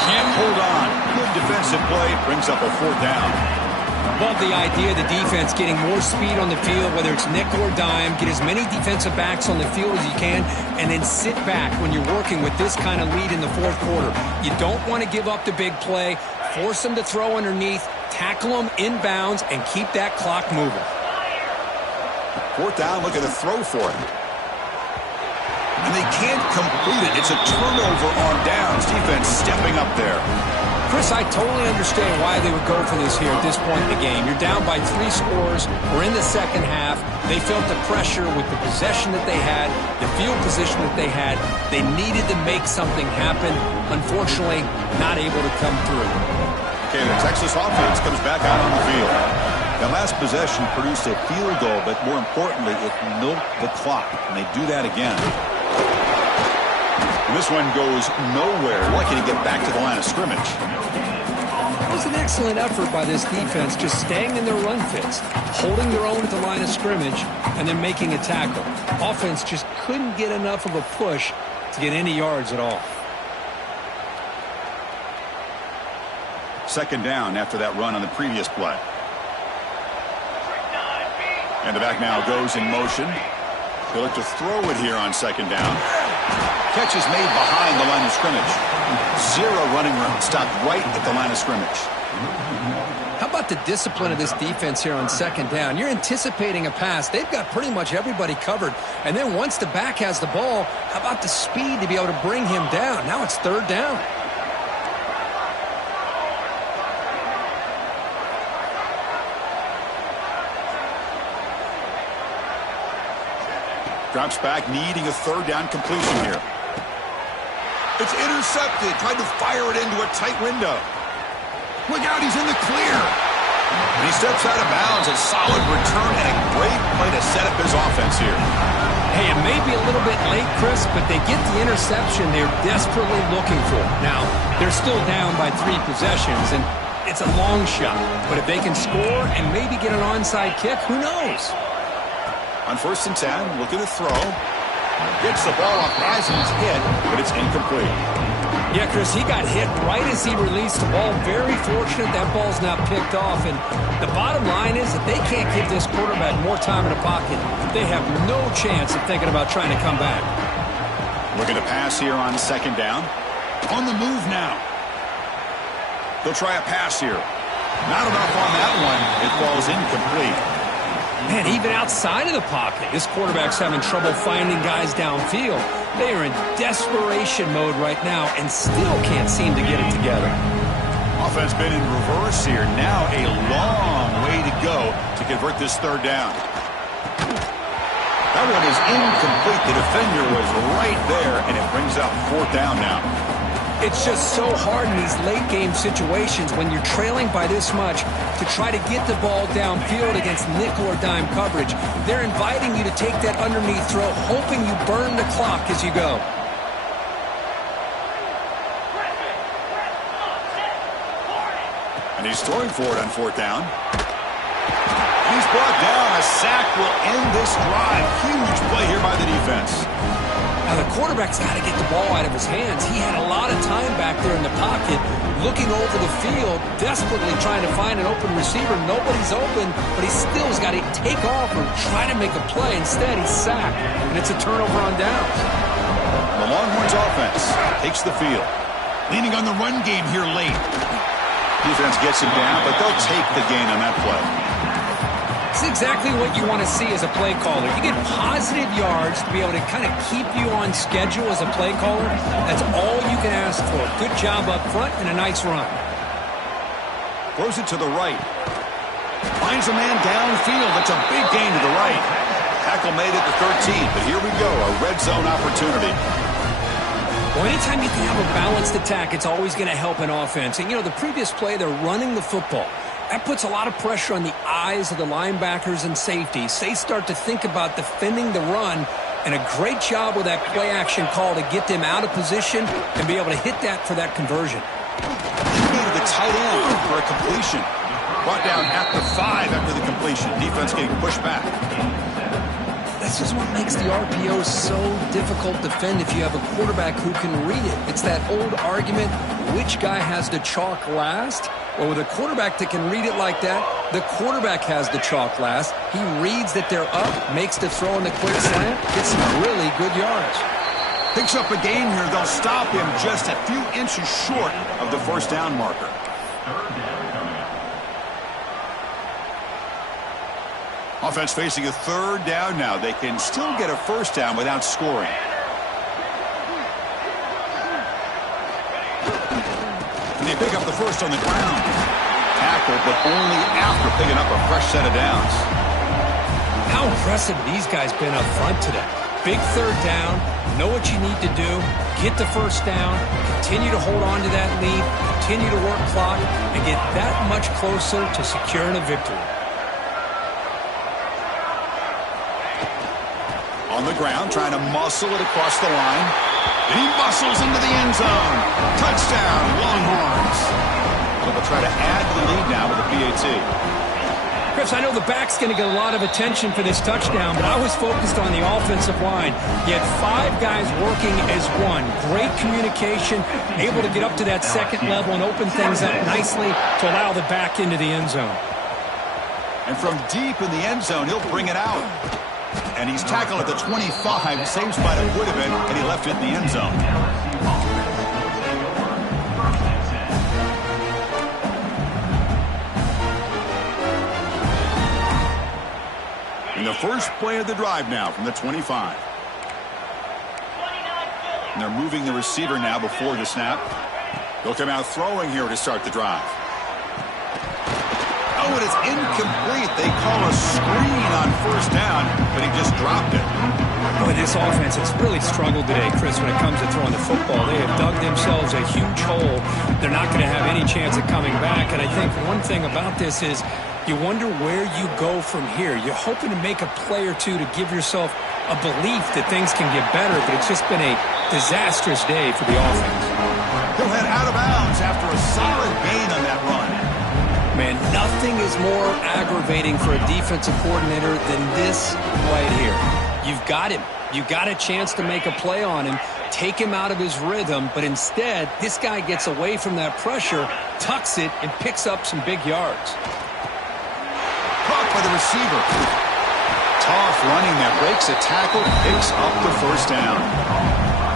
Can't hold on. Good defensive play. Brings up a 4th down. Love the idea of the defense getting more speed on the field, whether it's nickel or dime. Get as many defensive backs on the field as you can, and then sit back when you're working with this kind of lead in the fourth quarter. You don't want to give up the big play. Force them to throw underneath, tackle them inbounds, and keep that clock moving. 4th down, look at the throw for it. And they can't complete it. It's a turnover on downs. Defense stepping up there. Chris, I totally understand why they would go for this here at this point in the game. You're down by 3 scores. We're in the second half. They felt the pressure with the possession that they had, the field position that they had. They needed to make something happen. Unfortunately, not able to come through. Okay, the Texas offense comes back out on the field. That last possession produced a field goal, but more importantly, it milked the clock. And they do that again. And this one goes nowhere. Lucky to get back to the line of scrimmage. It was an excellent effort by this defense, just staying in their run fits, holding their own at the line of scrimmage, and then making a tackle. Offense just couldn't get enough of a push to get any yards at all. Second down after that run on the previous play. And the back now goes in motion. He'll look to throw it here on second down. Catch is made behind the line of scrimmage. Zero running room. Stopped right at the line of scrimmage. How about the discipline of this defense here on second down? You're anticipating a pass. They've got pretty much everybody covered. And then once the back has the ball, how about the speed to be able to bring him down? Now it's third down. Drops back, needing a third down completion here. It's intercepted. Tried to fire it into a tight window. Look out, he's in the clear. And he steps out of bounds. A solid return and a great play to set up his offense here. Hey, it may be a little bit late, Chris, but they get the interception they're desperately looking for. Now, they're still down by 3 possessions, and it's a long shot. But if they can score and maybe get an onside kick, who knows? On 1st and 10, looking to throw. Gets the ball up as he's hit, but it's incomplete. Yeah, Chris, he got hit right as he released the ball. Very fortunate that ball's not picked off. And the bottom line is that they can't give this quarterback more time in the pocket. They have no chance of thinking about trying to come back. Looking to pass here on second down. On the move now. They'll try a pass here. Not enough on that one. It falls incomplete. Man, even outside of the pocket, this quarterback's having trouble finding guys downfield. They are in desperation mode right now and still can't seem to get it together. Offense been in reverse here. Now a long way to go to convert this third down. That one is incomplete. The defender was right there, and it brings up fourth down now. It's just so hard in these late-game situations when you're trailing by this much to try to get the ball downfield against nickel or dime coverage. They're inviting you to take that underneath throw, hoping you burn the clock as you go. And he's throwing for it on fourth down. He's brought down. A sack will end this drive. Huge play here by the defense. Now, the quarterback's got to get the ball out of his hands. He had a lot of time back there in the pocket, looking over the field, desperately trying to find an open receiver. Nobody's open, but he still has got to take off or try to make a play. Instead, he's sacked, and it's a turnover on downs. The Longhorns offense takes the field. Leaning on the run game here late. Defense gets him down, but they'll take the gain on that play. It's exactly what you want to see as a play caller. You get positive yards to be able to kind of keep you on schedule as a play caller. That's all you can ask for. Good job up front and a nice run. Throws it to the right. Finds a man downfield. That's a big gain to the right. Tackle made at the 13, but here we go, a red zone opportunity. Well, anytime you can have a balanced attack, it's always going to help an offense. And, you know, the previous play, they're running the football. That puts a lot of pressure on the eyes of the linebackers and safeties. They start to think about defending the run, and a great job with that play-action call to get them out of position and be able to hit that for that conversion. He needed the tight end for a completion. Brought down at the 5 after the completion. Defense getting pushed back. This is what makes the RPO so difficult to defend if you have a quarterback who can read it. It's that old argument, which guy has the chalk last? Well, with a quarterback that can read it like that, the quarterback has the chalk last. He reads that they're up, makes the throw in the quick slant, gets some really good yards. Picks up a gain here. They'll stop him just a few inches short of the first down marker. Offense facing a third down now. They can still get a first down without scoring. And they pick up the first on the ground. Tackle, but only after picking up a fresh set of downs. How impressive these guys been up front today. Big third down, know what you need to do, get the first down, continue to hold on to that lead, continue to work clock, and get that much closer to securing a victory. On the ground, trying to muscle it across the line. And he muscles into the end zone. Touchdown, Longhorns. So they'll try to add to the lead now with the PAT. Chris, I know the back's going to get a lot of attention for this touchdown, but I was focused on the offensive line. You had 5 guys working as one. Great communication, able to get up to that second level and open things up nicely to allow the back into the end zone. And from deep in the end zone, he'll bring it out. And he's tackled at the 25. Same spot it would have been, and he left it in the end zone. And the first play of the drive now from the 25. And they're moving the receiver now before the snap. He'll come out throwing here to start the drive. Oh, and it's incomplete. They call a screen on first down, but he just dropped it. Boy, this offense has really struggled today, Chris, when it comes to throwing the football. They have dug themselves a huge hole. They're not going to have any chance of coming back. And I think one thing about this is you wonder where you go from here. You're hoping to make a play or two to give yourself a belief that things can get better, but it's just been a disastrous day for the offense. He'll head out of bounds after a solid gain on that run. Man, nothing is more aggravating for a defensive coordinator than this right here. You've got him. You've got a chance to make a play on him, take him out of his rhythm, but instead, this guy gets away from that pressure, tucks it, and picks up some big yards. Caught by the receiver. Tough running that breaks a tackle, picks up the first down.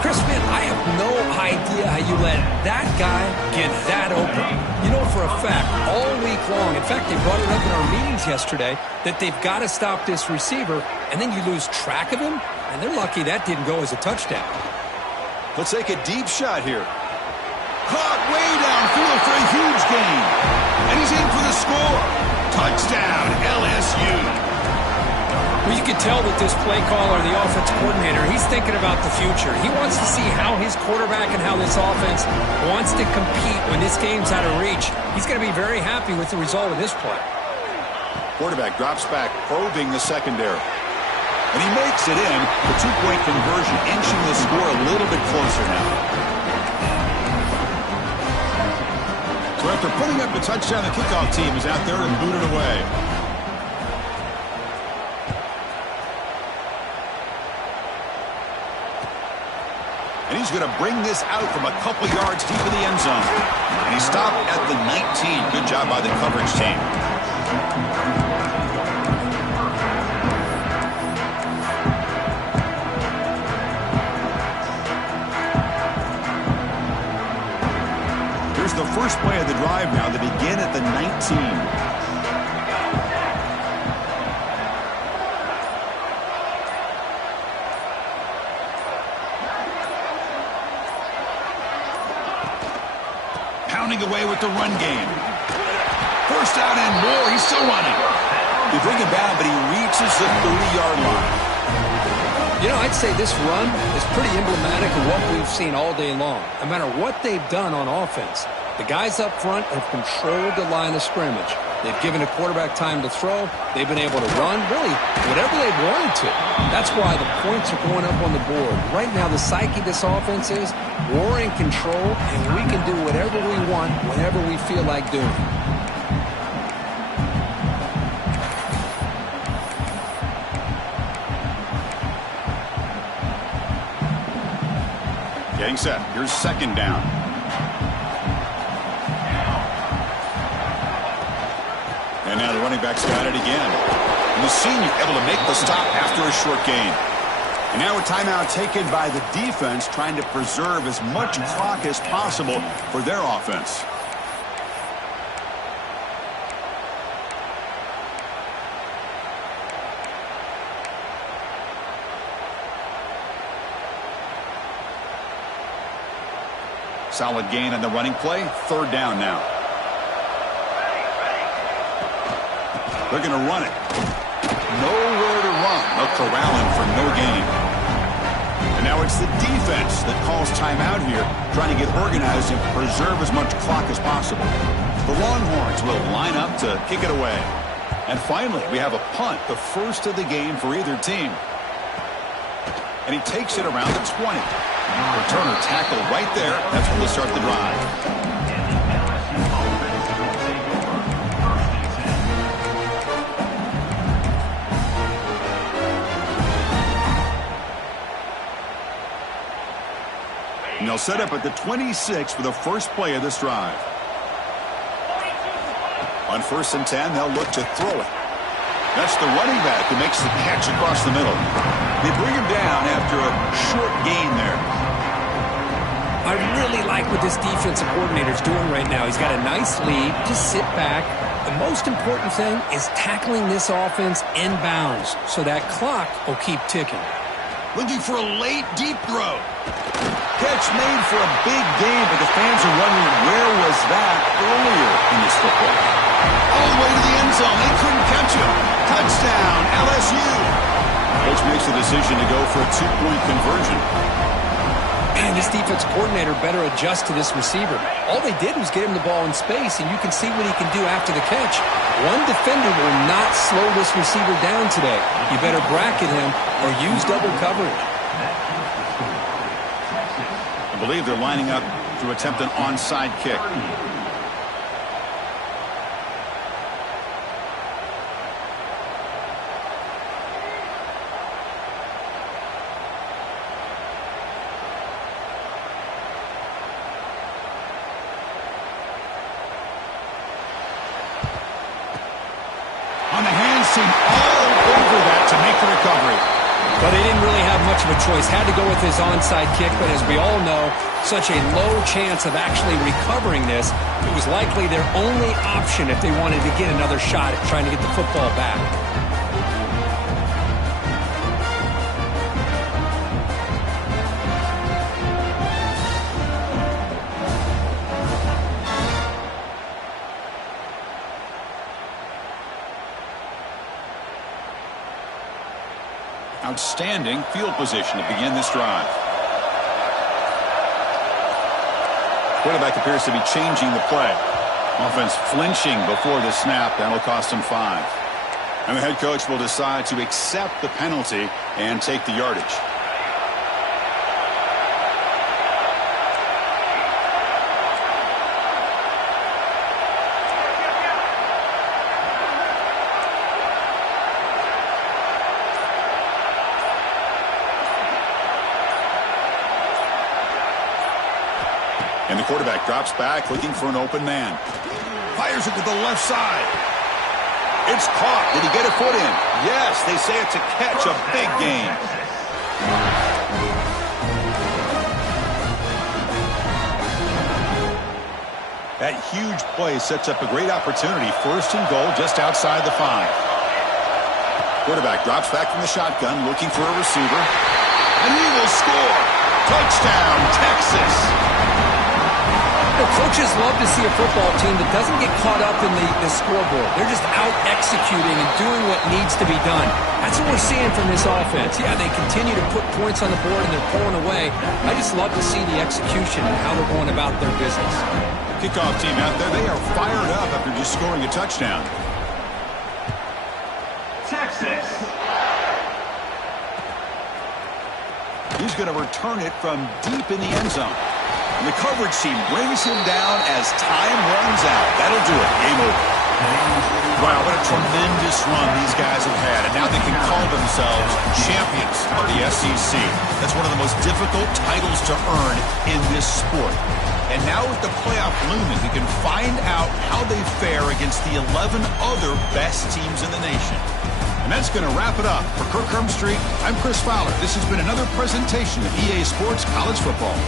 Chris, man, I have no idea how you let that guy get that open. You know for a fact, all week long, in fact, they brought it up in our meetings yesterday, that they've got to stop this receiver, and then you lose track of him, and they're lucky that didn't go as a touchdown. He'll take a deep shot here. Caught way downfield for a huge gain. And he's in for the score. Touchdown, LSU. Well, you can tell that this play caller, the offense coordinator, he's thinking about the future. He wants to see how his quarterback and how this offense wants to compete when this game's out of reach. He's going to be very happy with the result of this play. Quarterback drops back, probing the secondary. And he makes it in. The two-point conversion, inching the score a little bit closer now. So after putting up the touchdown, the kickoff team is out there and booted away. And he's going to bring this out from a couple yards deep in the end zone. And he stopped at the 19. Good job by the coverage team. Here's the first play of the drive now. They begin at the 19. Away with the run game. First down and more. He's still running. They bring him down, but he reaches the 30-yard line. You know, I'd say this run is pretty emblematic of what we've seen all day long. No matter what they've done on offense, the guys up front have controlled the line of scrimmage. They've given the quarterback time to throw. They've been able to run, really, whatever they've wanted to. That's why the points are going up on the board. Right now, the psyche of this offense is we're in control, and we can do whatever we want whenever we feel like doing it. Getting set. Here's second down. And now the running back's got it again. And the senior able to make the stop after a short gain. And now a timeout taken by the defense, trying to preserve as much clock as possible for their offense. Solid gain on the running play. Third down now. They're going to run it. Nowhere to run. They'll corral him for no gain. And now it's the defense that calls timeout here, trying to get organized and preserve as much clock as possible. The Longhorns will line up to kick it away. And finally, we have a punt, the first of the game for either team. And he takes it around the 20. Returner tackle right there. That's when we'll start the drive. And they'll set up at the 26 for the first play of this drive. On 1st and 10, they'll look to throw it. That's the running back who makes the catch across the middle. They bring him down after a short gain there. I really like what this defensive coordinator is doing right now. He's got a nice lead. Just sit back. The most important thing is tackling this offense inbounds so that clock will keep ticking. Looking for a late, deep throw. Catch made for a big gain, but the fans are wondering where was that earlier in this football. All the way to the end zone. They couldn't catch him. Touchdown, LSU. Coach makes the decision to go for a 2-point conversion. And this defense coordinator better adjust to this receiver. All they did was get him the ball in space, and you can see what he can do after the catch. One defender will not slow this receiver down today. You better bracket him or use double coverage. I believe they're lining up to attempt an onside kick. On the hands team all over that to make the recovery. But he didn't really have much of a choice. Had to go with his onside kick, but as we all know, such a low chance of actually recovering this. It was likely their only option if they wanted to get another shot at trying to get the football back. Outstanding field position to begin this drive. Quarterback appears to be changing the play. Offense flinching before the snap. That'll cost him 5. And the head coach will decide to accept the penalty and take the yardage. And the quarterback drops back, looking for an open man. Fires it to the left side. It's caught. Did he get a foot in? Yes, they say it's a catch, a big gain. That huge play sets up a great opportunity. 1st and goal just outside the 5. Quarterback drops back from the shotgun, looking for a receiver. And he will score. Touchdown, Texas. Well, coaches love to see a football team that doesn't get caught up in the scoreboard. They're just out executing and doing what needs to be done. That's what we're seeing from this offense. Yeah, they continue to put points on the board and they're pulling away. I just love to see the execution and how they're going about their business. Kickoff team out there, they are fired up after just scoring a touchdown. Texas. He's going to return it from deep in the end zone. And the coverage team brings him down as time runs out. That'll do it. Game over. Wow, what a tremendous run these guys have had. And now they can call themselves champions of the SEC. That's one of the most difficult titles to earn in this sport. And now with the playoff looming, we can find out how they fare against the 11 other best teams in the nation. And that's going to wrap it up. For Kirk Street, I'm Chris Fowler. This has been another presentation of EA Sports College Football.